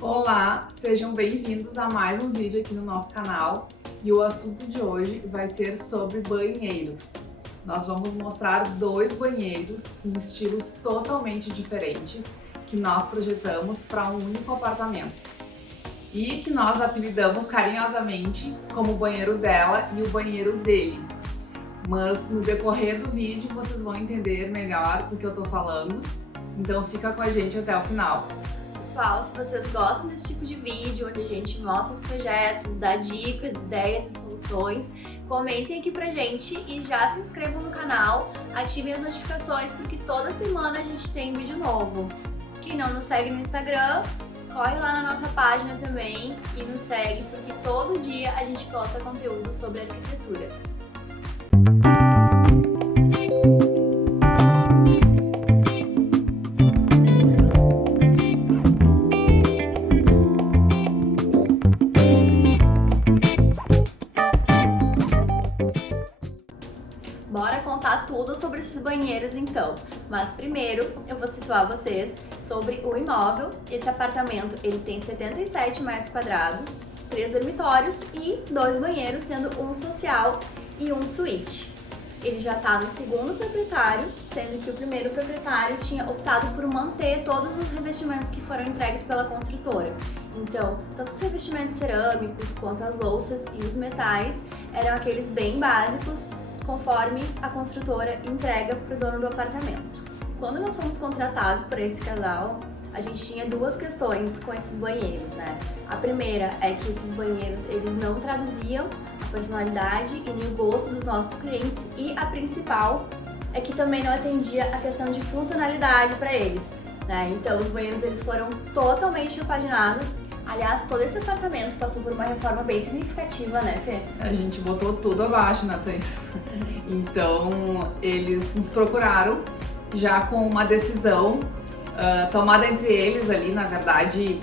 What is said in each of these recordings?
Olá, sejam bem-vindos a mais um vídeo aqui no nosso canal e o assunto de hoje vai ser sobre banheiros. Nós vamos mostrar dois banheiros em estilos totalmente diferentes que nós projetamos para um único apartamento e que nós apelidamos carinhosamente como o banheiro dela e o banheiro dele. Mas no decorrer do vídeo vocês vão entender melhor do que eu tô falando, então fica com a gente até o final. Pessoal, se vocês gostam desse tipo de vídeo, onde a gente mostra os projetos, dá dicas, ideias e soluções, comentem aqui pra gente e já se inscrevam no canal, ativem as notificações porque toda semana a gente tem vídeo novo. Quem não nos segue no Instagram, corre lá na nossa página também e nos segue porque todo dia a gente posta conteúdo sobre arquitetura. Bora contar tudo sobre esses banheiros então, mas primeiro eu vou situar vocês sobre o imóvel. Esse apartamento ele tem 77 metros quadrados, 3 dormitórios e 2 banheiros, sendo um social e um suíte. Ele já está no segundo proprietário, sendo que o primeiro proprietário tinha optado por manter todos os revestimentos que foram entregues pela construtora. Então, tanto os revestimentos cerâmicos quanto as louças e os metais eram aqueles bem básicos, conforme a construtora entrega para o dono do apartamento. Quando nós fomos contratados por esse casal, a gente tinha duas questões com esses banheiros, né? A primeira é que esses banheiros eles não traduziam a personalidade e nem o gosto dos nossos clientes, e a principal é que também não atendia a questão de funcionalidade para eles, né? Então os banheiros eles foram totalmente repaginados. Aliás, todo esse apartamento passou por uma reforma bem significativa, né, Fê? A gente botou tudo abaixo, né, Thaís? Então, eles nos procuraram já com uma decisão tomada entre eles ali, na verdade,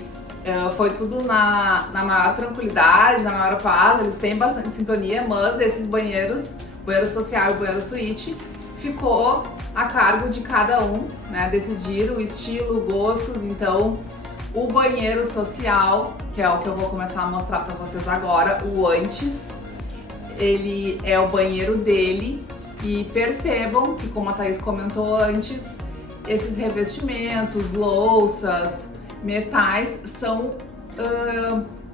foi tudo na maior tranquilidade, na maior paz, eles têm bastante sintonia, mas esses banheiros, banheiro social e banheiro suíte, ficou a cargo de cada um, né, decidir o estilo, gostos. Então, o banheiro social, que é o que eu vou começar a mostrar para vocês agora, o antes, ele é o banheiro dele, e percebam que, como a Thaís comentou antes, esses revestimentos, louças, metais são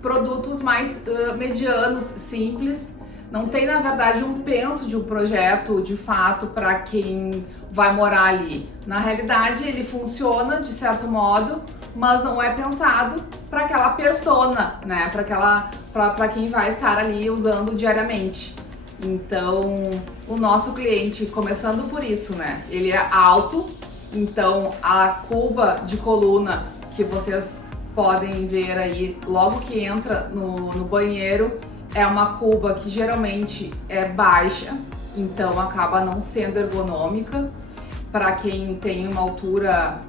produtos mais medianos, simples. Não tem, na verdade, um penso de um projeto de fato para quem vai morar ali. Na realidade, ele funciona de certo modo, mas não é pensado para aquela persona, né? Para quem vai estar ali usando diariamente. Então, o nosso cliente, começando por isso, né? Ele é alto, então a cuba de coluna que vocês podem ver aí logo que entra no banheiro é uma cuba que geralmente é baixa, então acaba não sendo ergonômica. Para quem tem uma altura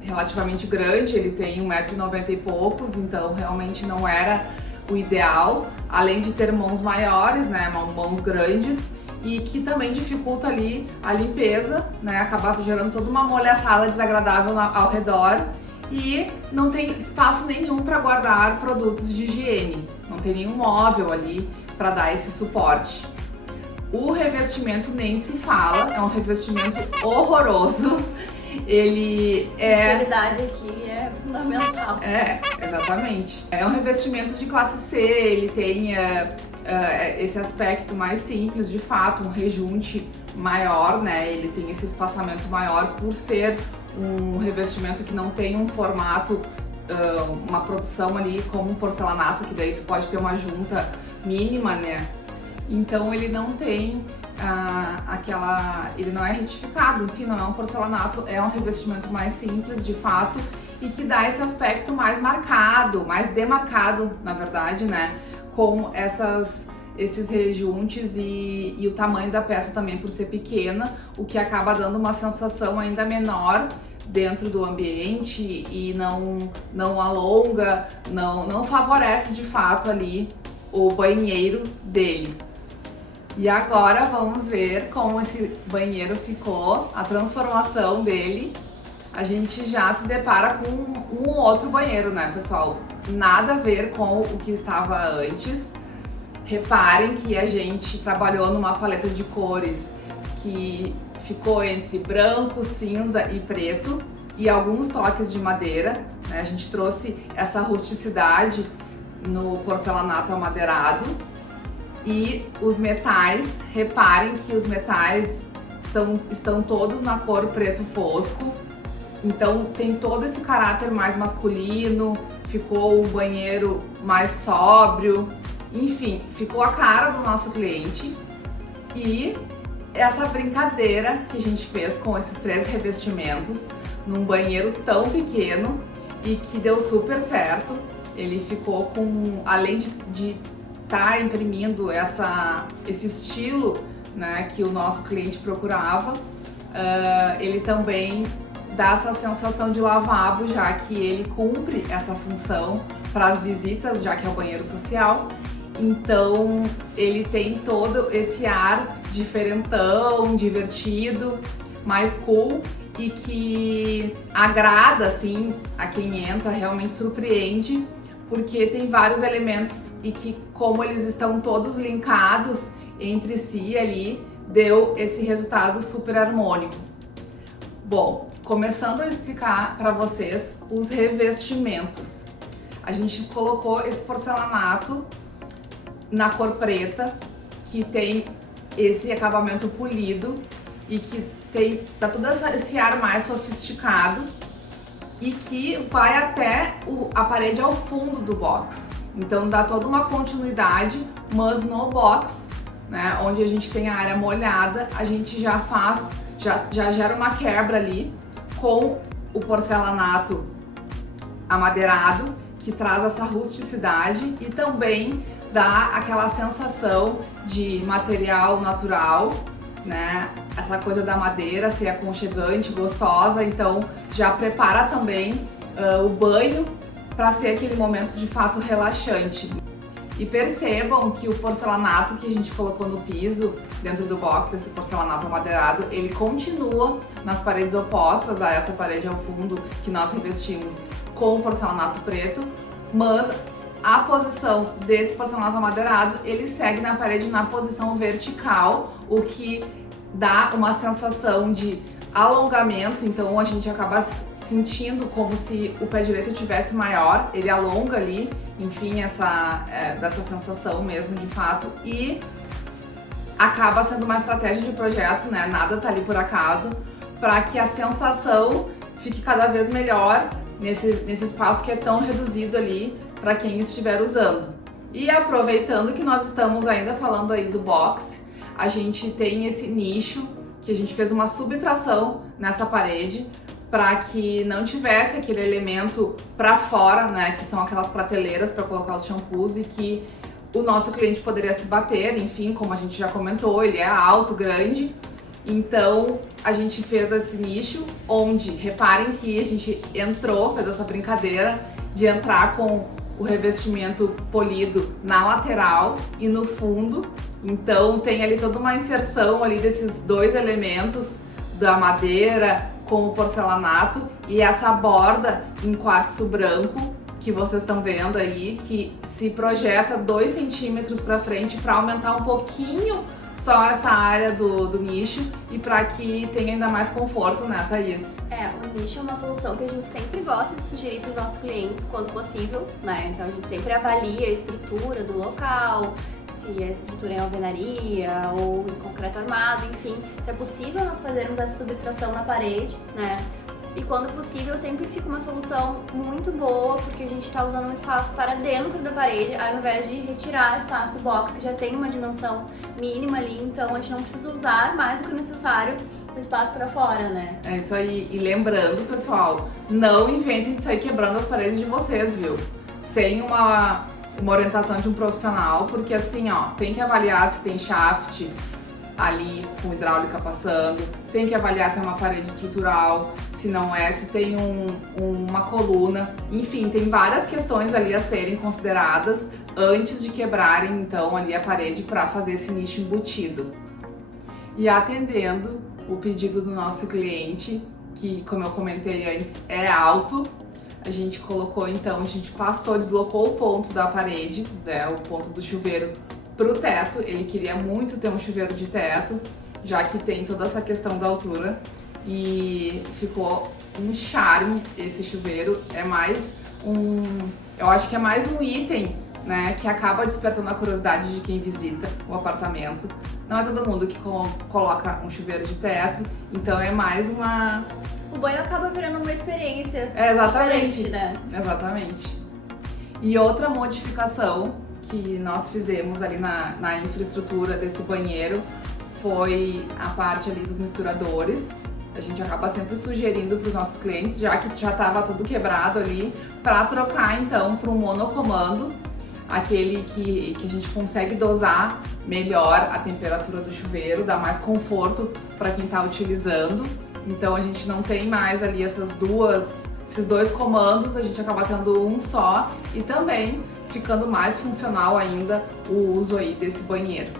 relativamente grande, ele tem 1,90 m e poucos, então realmente não era o ideal, além de ter mãos maiores, né, mãos grandes, e que também dificulta ali a limpeza, né, acaba gerando toda uma molhaçada desagradável ao redor, e não tem espaço nenhum para guardar produtos de higiene, não tem nenhum móvel ali para dar esse suporte. O revestimento nem se fala, é um revestimento horroroso. Ele Sinceridade aqui é fundamental. Exatamente. É um revestimento de classe C, ele tem esse aspecto mais simples, de fato, um rejunte maior, né? Ele tem esse espaçamento maior por ser um revestimento que não tem um formato, uma produção ali como um porcelanato, que daí tu pode ter uma junta mínima, né? Então ele não tem ele não é retificado, enfim, não é um porcelanato, é um revestimento mais simples, de fato, e que dá esse aspecto mais marcado, mais demarcado, na verdade, né, com esses rejuntes e o tamanho da peça também por ser pequena, o que acaba dando uma sensação ainda menor dentro do ambiente e não alonga, não favorece de fato ali o banheiro dele. E agora vamos ver como esse banheiro ficou, a transformação dele a gente já se depara com um outro banheiro, né, pessoal? Nada a ver com o que estava antes. Reparem que a gente trabalhou numa paleta de cores que ficou entre branco, cinza e preto e alguns toques de madeira, né? A gente trouxe essa rusticidade no porcelanato amadeirado. E os metais, reparem que os metais estão todos na cor preto fosco, então tem todo esse caráter mais masculino, ficou um banheiro mais sóbrio, enfim, ficou a cara do nosso cliente. E essa brincadeira que a gente fez com esses 3 revestimentos num banheiro tão pequeno e que deu super certo. Ele ficou com, além de tá imprimindo esse estilo, né, que o nosso cliente procurava, ele também dá essa sensação de lavabo, já que ele cumpre essa função para as visitas, já que é o banheiro social. Então ele tem todo esse ar diferentão, divertido, mais cool e que agrada assim a quem entra, realmente surpreende, porque tem vários elementos e que, como eles estão todos linkados entre si ali, deu esse resultado super harmônico. Bom, começando a explicar para vocês os revestimentos. A gente colocou esse porcelanato na cor preta, que tem esse acabamento polido e que dá todo esse ar mais sofisticado e que vai até a parede ao fundo do box. Então dá toda uma continuidade, mas no box, né, onde a gente tem a área molhada, a gente já gera uma quebra ali com o porcelanato amadeirado, que traz essa rusticidade e também dá aquela sensação de material natural, né? Essa coisa da madeira ser aconchegante, gostosa, então já prepara também o banho para ser aquele momento de fato relaxante. E percebam que o porcelanato que a gente colocou no piso, dentro do box, esse porcelanato amadeirado, ele continua nas paredes opostas a essa parede ao fundo que nós revestimos com o porcelanato preto, mas a posição desse porcelanato amadeirado, ele segue na parede na posição vertical, o que dá uma sensação de alongamento, então a gente acaba sentindo como se o pé direito tivesse maior, ele alonga ali, enfim, dessa sensação mesmo de fato, e acaba sendo uma estratégia de projeto, né? Nada tá ali por acaso, para que a sensação fique cada vez melhor nesse espaço que é tão reduzido ali para quem estiver usando. E aproveitando que nós estamos ainda falando aí do box, a gente tem esse nicho que a gente fez uma subtração nessa parede para que não tivesse aquele elemento para fora, né, que são aquelas prateleiras para colocar os shampoos e que o nosso cliente poderia se bater, enfim, como a gente já comentou, ele é alto, grande. Então a gente fez esse nicho onde, reparem que a gente fez essa brincadeira de entrar com o revestimento polido na lateral e no fundo. Então tem ali toda uma inserção ali desses 2 elementos da madeira com o porcelanato e essa borda em quartzo branco que vocês estão vendo aí, que se projeta 2 centímetros para frente para aumentar um pouquinho só essa área do nicho e para que tenha ainda mais conforto, né, Thaís? O nicho é uma solução que a gente sempre gosta de sugerir para os nossos clientes quando possível, né? Então a gente sempre avalia a estrutura do local, se a estrutura é em alvenaria ou em concreto armado, enfim, se é possível nós fazermos essa subtração na parede, né? E quando possível sempre fica uma solução muito boa, porque a gente está usando um espaço para dentro da parede, ao invés de retirar espaço do box, que já tem uma dimensão mínima ali, então a gente não precisa usar mais do que o necessário o espaço para fora, né? É isso aí. E lembrando, pessoal, não inventem de sair quebrando as paredes de vocês, viu? Sem uma orientação de um profissional, porque assim, ó, tem que avaliar se tem shaft ali com hidráulica passando, tem que avaliar se é uma parede estrutural, se não é, se tem uma coluna, enfim, tem várias questões ali a serem consideradas antes de quebrarem então ali a parede para fazer esse nicho embutido. E atendendo o pedido do nosso cliente, que, como eu comentei antes, é alto. A gente colocou então, a gente deslocou o ponto da parede, né, o ponto do chuveiro pro teto. Ele queria muito ter um chuveiro de teto, já que tem toda essa questão da altura. E ficou um charme esse chuveiro. É mais eu acho que é mais um item, né, que acaba despertando a curiosidade de quem visita o apartamento. Não é todo mundo que coloca um chuveiro de teto, então é mais uma... O banho acaba virando uma experiência exatamente, diferente, né? Exatamente. E outra modificação que nós fizemos ali na infraestrutura desse banheiro foi a parte ali dos misturadores. A gente acaba sempre sugerindo para os nossos clientes, já que já estava tudo quebrado ali, para trocar então para um monocomando, aquele que a gente consegue dosar melhor a temperatura do chuveiro, dá mais conforto para quem está utilizando. Então a gente não tem mais ali esses dois comandos, a gente acaba tendo um só e também ficando mais funcional ainda o uso aí desse banheiro.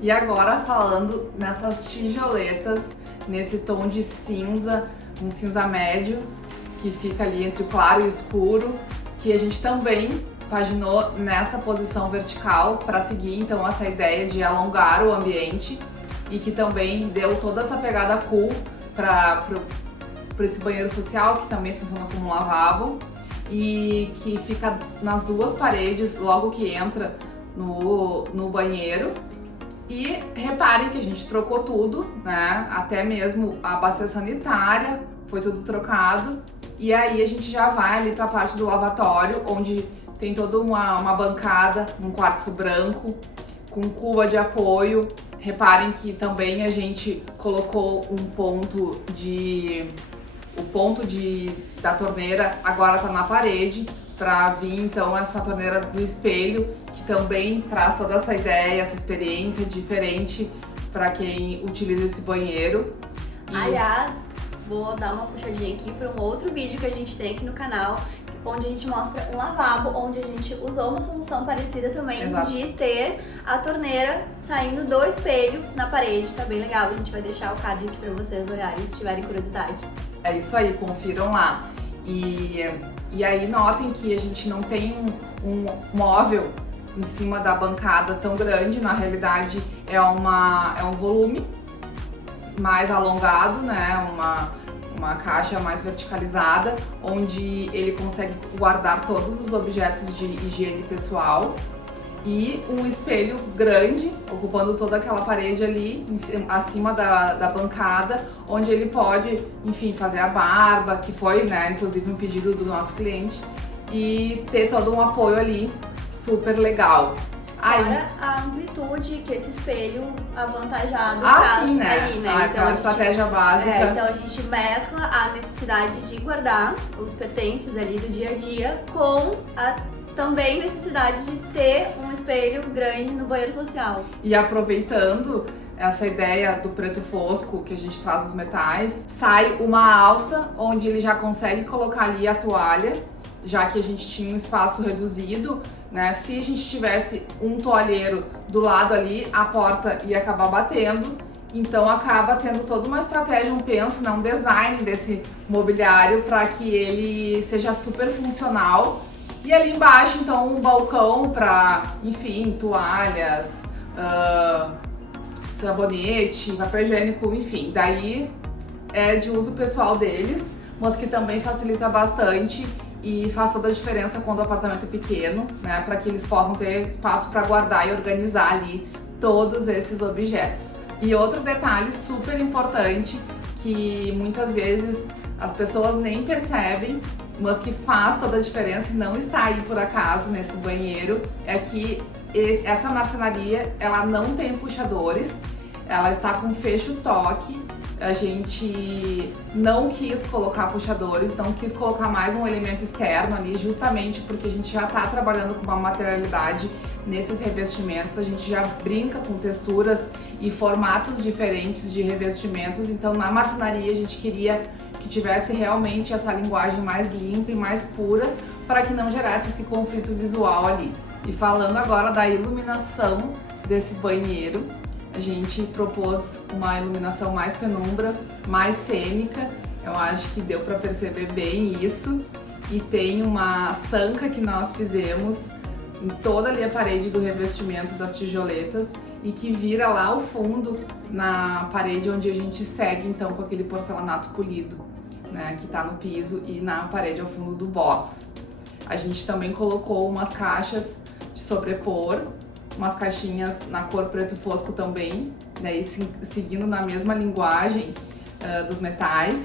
E agora falando nessas tijoletas, nesse tom de cinza, um cinza médio, que fica ali entre o claro e o escuro, que a gente também paginou nessa posição vertical para seguir então essa ideia de alongar o ambiente e que também deu toda essa pegada cool para esse banheiro social, que também funciona como um lavabo e que fica nas duas paredes logo que entra no banheiro. E reparem que a gente trocou tudo, né? Até mesmo a bacia sanitária foi tudo trocado. E aí a gente já vai ali para a parte do lavatório, onde tem toda uma bancada, um quartzo branco, com cuba de apoio. Reparem que também a gente colocou o ponto da torneira agora tá na parede, para vir então essa torneira do espelho, que também traz toda essa ideia, essa experiência diferente para quem utiliza esse banheiro. Aliás, vou dar uma puxadinha aqui para um outro vídeo que a gente tem aqui no canal, onde a gente mostra um lavabo, onde a gente usou uma solução parecida também. Exato. De ter a torneira saindo do espelho na parede. Tá bem legal, a gente vai deixar o card aqui para vocês olharem se tiverem curiosidade. É isso aí, confiram lá. E aí notem que a gente não tem um móvel em cima da bancada tão grande, na realidade é um volume mais alongado, né? Uma caixa mais verticalizada, onde ele consegue guardar todos os objetos de higiene pessoal, e um espelho grande, ocupando toda aquela parede ali, acima da bancada, onde ele pode, enfim, fazer a barba, que foi, né, inclusive um pedido do nosso cliente, e ter todo um apoio ali, super legal. Fora a amplitude que esse espelho avantajado traz, sim, né? ali, né? Então, a estratégia básica. Então a gente mescla a necessidade de guardar os pertences ali do dia a dia com a também necessidade de ter um espelho grande no banheiro social. E aproveitando essa ideia do preto fosco, que a gente traz os metais, sai uma alça onde ele já consegue colocar ali a toalha, já que a gente tinha um espaço reduzido, né? Se a gente tivesse um toalheiro do lado ali, a porta ia acabar batendo, então acaba tendo toda uma estratégia, um penso, né? Um design desse mobiliário para que ele seja super funcional. E ali embaixo, então, um balcão para, enfim, toalhas, sabonete, papel higiênico, enfim. Daí é de uso pessoal deles, mas que também facilita bastante e faz toda a diferença quando o apartamento é pequeno, né? Para que eles possam ter espaço para guardar e organizar ali todos esses objetos. E outro detalhe super importante, que muitas vezes as pessoas nem percebem, mas que faz toda a diferença e não está aí por acaso nesse banheiro, é que essa marcenaria, ela não tem puxadores, ela está com fecho toque. A gente não quis colocar puxadores, não quis colocar mais um elemento externo ali, justamente porque a gente já está trabalhando com uma materialidade nesses revestimentos, a gente já brinca com texturas e formatos diferentes de revestimentos, então na marcenaria a gente queria que tivesse realmente essa linguagem mais limpa e mais pura, para que não gerasse esse conflito visual ali. E falando agora da iluminação desse banheiro, a gente propôs uma iluminação mais penumbra, mais cênica, Eu acho que deu para perceber bem isso. E tem uma sanca que nós fizemos em toda ali a parede do revestimento das tijoletas e que vira lá ao fundo na parede onde a gente segue então com aquele porcelanato polido, né, que tá no piso e na parede ao fundo do box. A gente também colocou umas caixas de sobrepor, umas caixinhas na cor preto fosco também, né, e seguindo na mesma linguagem dos metais,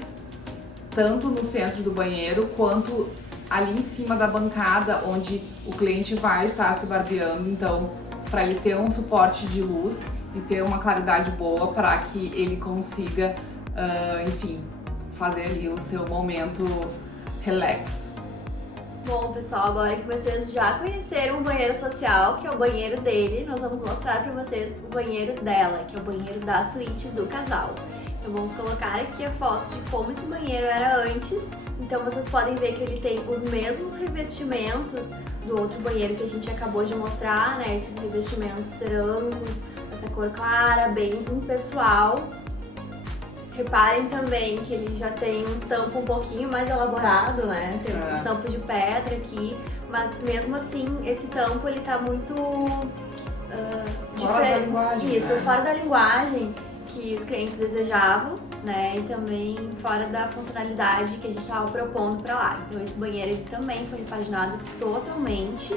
tanto no centro do banheiro quanto ali em cima da bancada onde o cliente vai estar se barbeando, então para ele ter um suporte de luz e ter uma claridade boa para que ele consiga, enfim, fazer ali o seu momento relax. Bom, pessoal, agora que vocês já conheceram o banheiro social, que é o banheiro dele, nós vamos mostrar para vocês o banheiro dela, que é o banheiro da suíte do casal. Então vamos colocar aqui a foto de como esse banheiro era antes. Então vocês podem ver que ele tem os mesmos revestimentos do outro banheiro que a gente acabou de mostrar, né? Esses revestimentos cerâmicos, essa cor clara, bem impessoal. Reparem também que ele já tem um tampo um pouquinho mais elaborado, né? Tem um tampo de pedra aqui, mas mesmo assim esse tampo ele tá muito fora da linguagem. Isso, fora da linguagem que os clientes desejavam, né? E também fora da funcionalidade que a gente estava propondo para lá. Então esse banheiro ele também foi repaginado totalmente,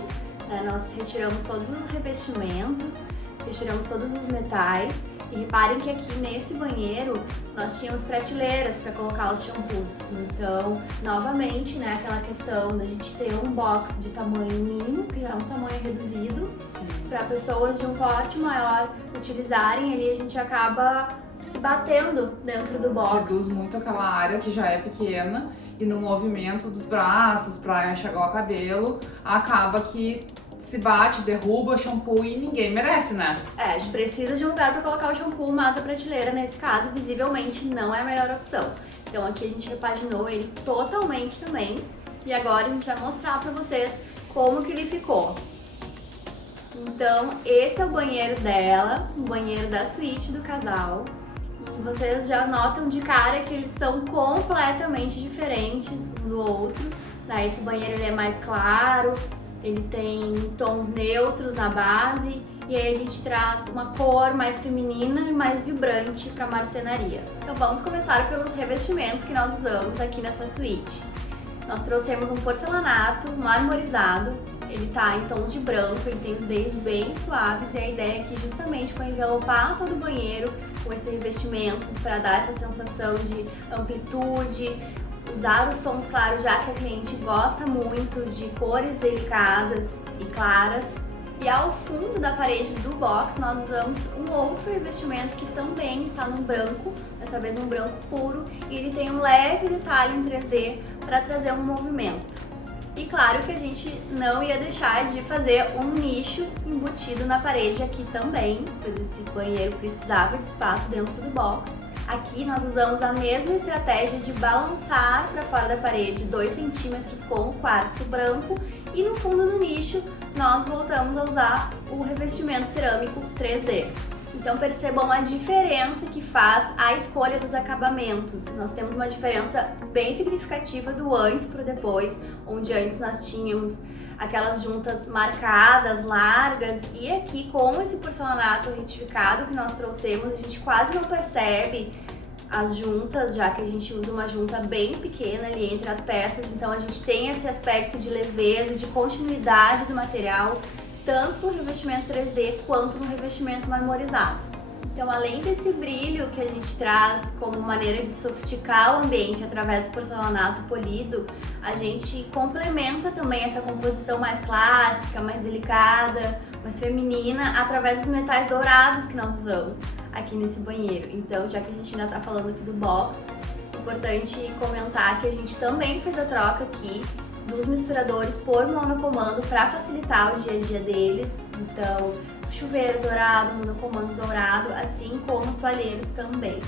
né? Nós retiramos todos os revestimentos, retiramos todos os metais. E reparem que aqui nesse banheiro nós tínhamos prateleiras para colocar os shampoos. Então, novamente, né, aquela questão da gente ter um box de tamanho mínimo, que é um tamanho reduzido, para pessoas de um porte maior utilizarem, ali a gente acaba se batendo dentro do box. Reduz muito aquela área que já é pequena e no movimento dos braços para enxaguar o cabelo, acaba que se bate, derruba o shampoo e ninguém merece, né? A gente precisa de um lugar para colocar o shampoo, mas a prateleira, nesse caso, visivelmente não é a melhor opção. Então aqui a gente repaginou ele totalmente também. E agora a gente vai mostrar para vocês como que ele ficou. Então esse é o banheiro dela, o banheiro da suíte do casal. E vocês já notam de cara que eles são completamente diferentes um do outro. Esse banheiro ele é mais claro, ele tem tons neutros na base e aí a gente traz uma cor mais feminina e mais vibrante para a marcenaria. Então vamos começar pelos revestimentos que nós usamos aqui nessa suíte. Nós trouxemos um porcelanato marmorizado, ele tá em tons de branco, ele tem os veios bem suaves e a ideia aqui justamente foi envelopar todo o banheiro com esse revestimento para dar essa sensação de amplitude, usar os tons claros, já que a cliente gosta muito de cores delicadas e claras. E ao fundo da parede do box nós usamos um outro revestimento que também está no branco, dessa vez um branco puro, e ele tem um leve detalhe em 3D para trazer um movimento. E claro que a gente não ia deixar de fazer um nicho embutido na parede aqui também, pois esse banheiro precisava de espaço dentro do box. Aqui nós usamos a mesma estratégia de balançar para fora da parede 2 centímetros com o quartzo branco e no fundo do nicho nós voltamos a usar o revestimento cerâmico 3D. Então percebam a diferença que faz a escolha dos acabamentos. Nós temos uma diferença bem significativa do antes para o depois, onde antes nós tínhamos aquelas juntas marcadas, largas, e aqui com esse porcelanato retificado que nós trouxemos, a gente quase não percebe as juntas, já que a gente usa uma junta bem pequena ali entre as peças, então a gente tem esse aspecto de leveza, de continuidade do material, tanto no revestimento 3D quanto no revestimento marmorizado. Então, além desse brilho que a gente traz como maneira de sofisticar o ambiente através do porcelanato polido, a gente complementa também essa composição mais clássica, mais delicada, mais feminina, através dos metais dourados que nós usamos aqui nesse banheiro. Então, já que a gente ainda está falando aqui do box, é importante comentar que a gente também fez a troca aqui dos misturadores por monocomando para facilitar o dia a dia deles. Então, chuveiro dourado, monocomando dourado, assim como os toalheiros também.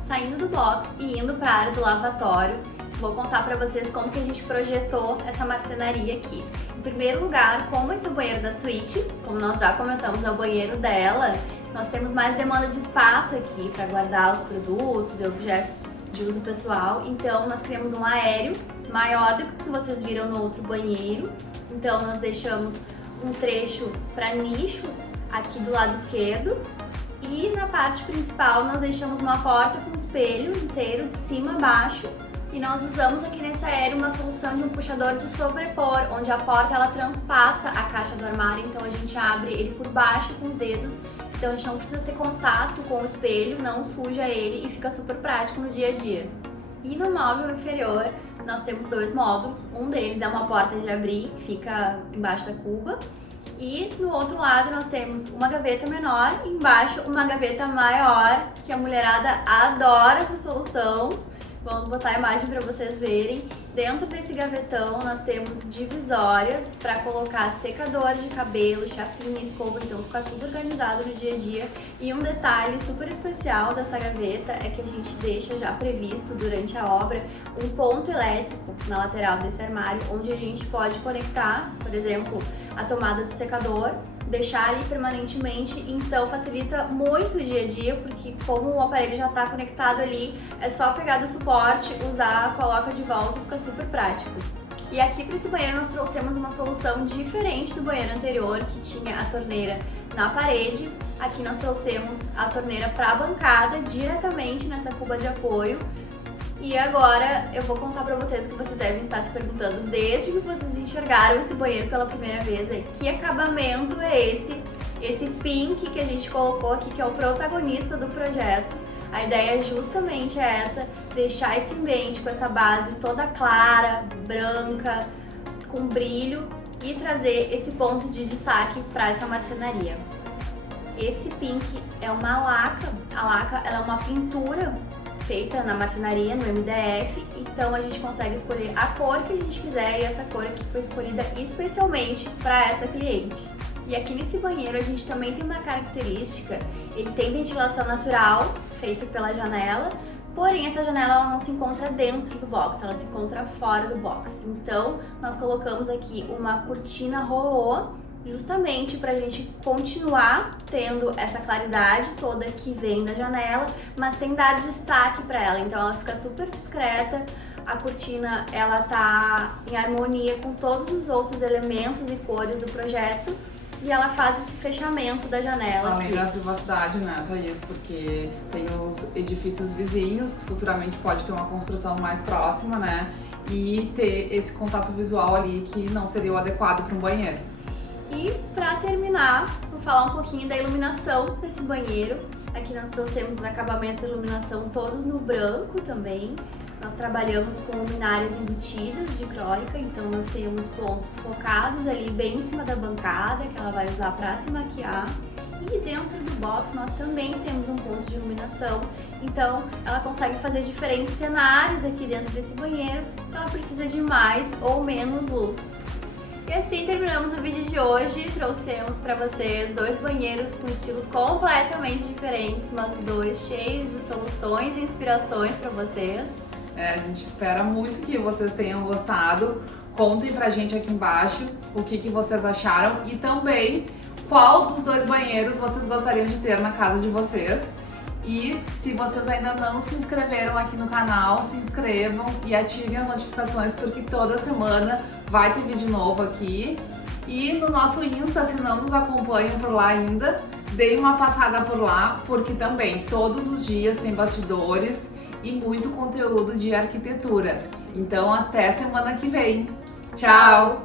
Saindo do box e indo para a área do lavatório, vou contar para vocês como que a gente projetou essa marcenaria aqui. Em primeiro lugar, como esse é o banheiro da suíte, como nós já comentamos, é o banheiro dela, nós temos mais demanda de espaço aqui para guardar os produtos e objetos de uso pessoal. Então nós criamos um aéreo maior do que vocês viram no outro banheiro. Então nós deixamos um trecho para nichos aqui do lado esquerdo. E na parte principal nós deixamos uma porta com espelho inteiro de cima a baixo. E nós usamos aqui nesse aéreo uma solução de um puxador de sobrepor, onde a porta ela transpassa a caixa do armário, então a gente abre ele por baixo com os dedos, então a gente não precisa ter contato com o espelho, não suja ele e fica super prático no dia a dia. E no móvel inferior nós temos 2 módulos, um deles é uma porta de abrir, que fica embaixo da cuba, e no outro lado nós temos uma gaveta menor e embaixo uma gaveta maior, que a mulherada adora essa solução. Vamos botar a imagem para vocês verem. Dentro desse gavetão nós temos divisórias para colocar secador de cabelo, chapinha, escova, então fica tudo organizado no dia a dia. E um detalhe super especial dessa gaveta é que a gente deixa já previsto durante a obra um ponto elétrico na lateral desse armário, onde a gente pode conectar, por exemplo, a tomada do secador, deixar ali permanentemente, então facilita muito o dia a dia, porque como o aparelho já está conectado ali, é só pegar do suporte, usar, coloca de volta e fica super prático. E aqui para esse banheiro nós trouxemos uma solução diferente do banheiro anterior, que tinha a torneira na parede. Aqui nós trouxemos a torneira para a bancada, diretamente nessa cuba de apoio. E agora eu vou contar pra vocês o que vocês devem estar se perguntando desde que vocês enxergaram esse banheiro pela primeira vez. Que acabamento é esse? Esse pink que a gente colocou aqui, que é o protagonista do projeto. A ideia justamente é essa, deixar esse ambiente com essa base toda clara, branca, com brilho e trazer esse ponto de destaque para essa marcenaria. Esse pink é uma laca, a laca ela é uma pintura feita na marcenaria, no MDF, então a gente consegue escolher a cor que a gente quiser e essa cor aqui foi escolhida especialmente para essa cliente. E aqui nesse banheiro a gente também tem uma característica, ele tem ventilação natural feita pela janela, porém essa janela ela não se encontra dentro do box, ela se encontra fora do box. Então nós colocamos aqui uma cortina rolô, justamente para a gente continuar tendo essa claridade toda que vem da janela, mas sem dar destaque para ela. Então ela fica super discreta, a cortina ela tá em harmonia com todos os outros elementos e cores do projeto e ela faz esse fechamento da janela. Além da privacidade, né, Thaís? Porque tem os edifícios vizinhos, futuramente pode ter uma construção mais próxima, né? E ter esse contato visual ali que não seria o adequado para um banheiro. E para terminar, vou falar um pouquinho da iluminação desse banheiro. Aqui nós trouxemos os acabamentos de iluminação todos no branco também. Nós trabalhamos com luminárias embutidas de crólica, então nós temos pontos focados ali bem em cima da bancada, que ela vai usar para se maquiar. E dentro do box nós também temos um ponto de iluminação, então ela consegue fazer diferentes cenários aqui dentro desse banheiro, se ela precisa de mais ou menos luz. E assim terminamos o vídeo de hoje, trouxemos para vocês 2 banheiros com estilos completamente diferentes, mas 2 cheios de soluções e inspirações para vocês. A gente espera muito que vocês tenham gostado, contem pra gente aqui embaixo o que vocês acharam e também qual dos 2 banheiros vocês gostariam de ter na casa de vocês. E se vocês ainda não se inscreveram aqui no canal, se inscrevam e ativem as notificações porque toda semana vai ter vídeo novo aqui. E no nosso Insta, se não nos acompanham por lá ainda, deem uma passada por lá porque também todos os dias tem bastidores e muito conteúdo de arquitetura. Então até semana que vem. Tchau!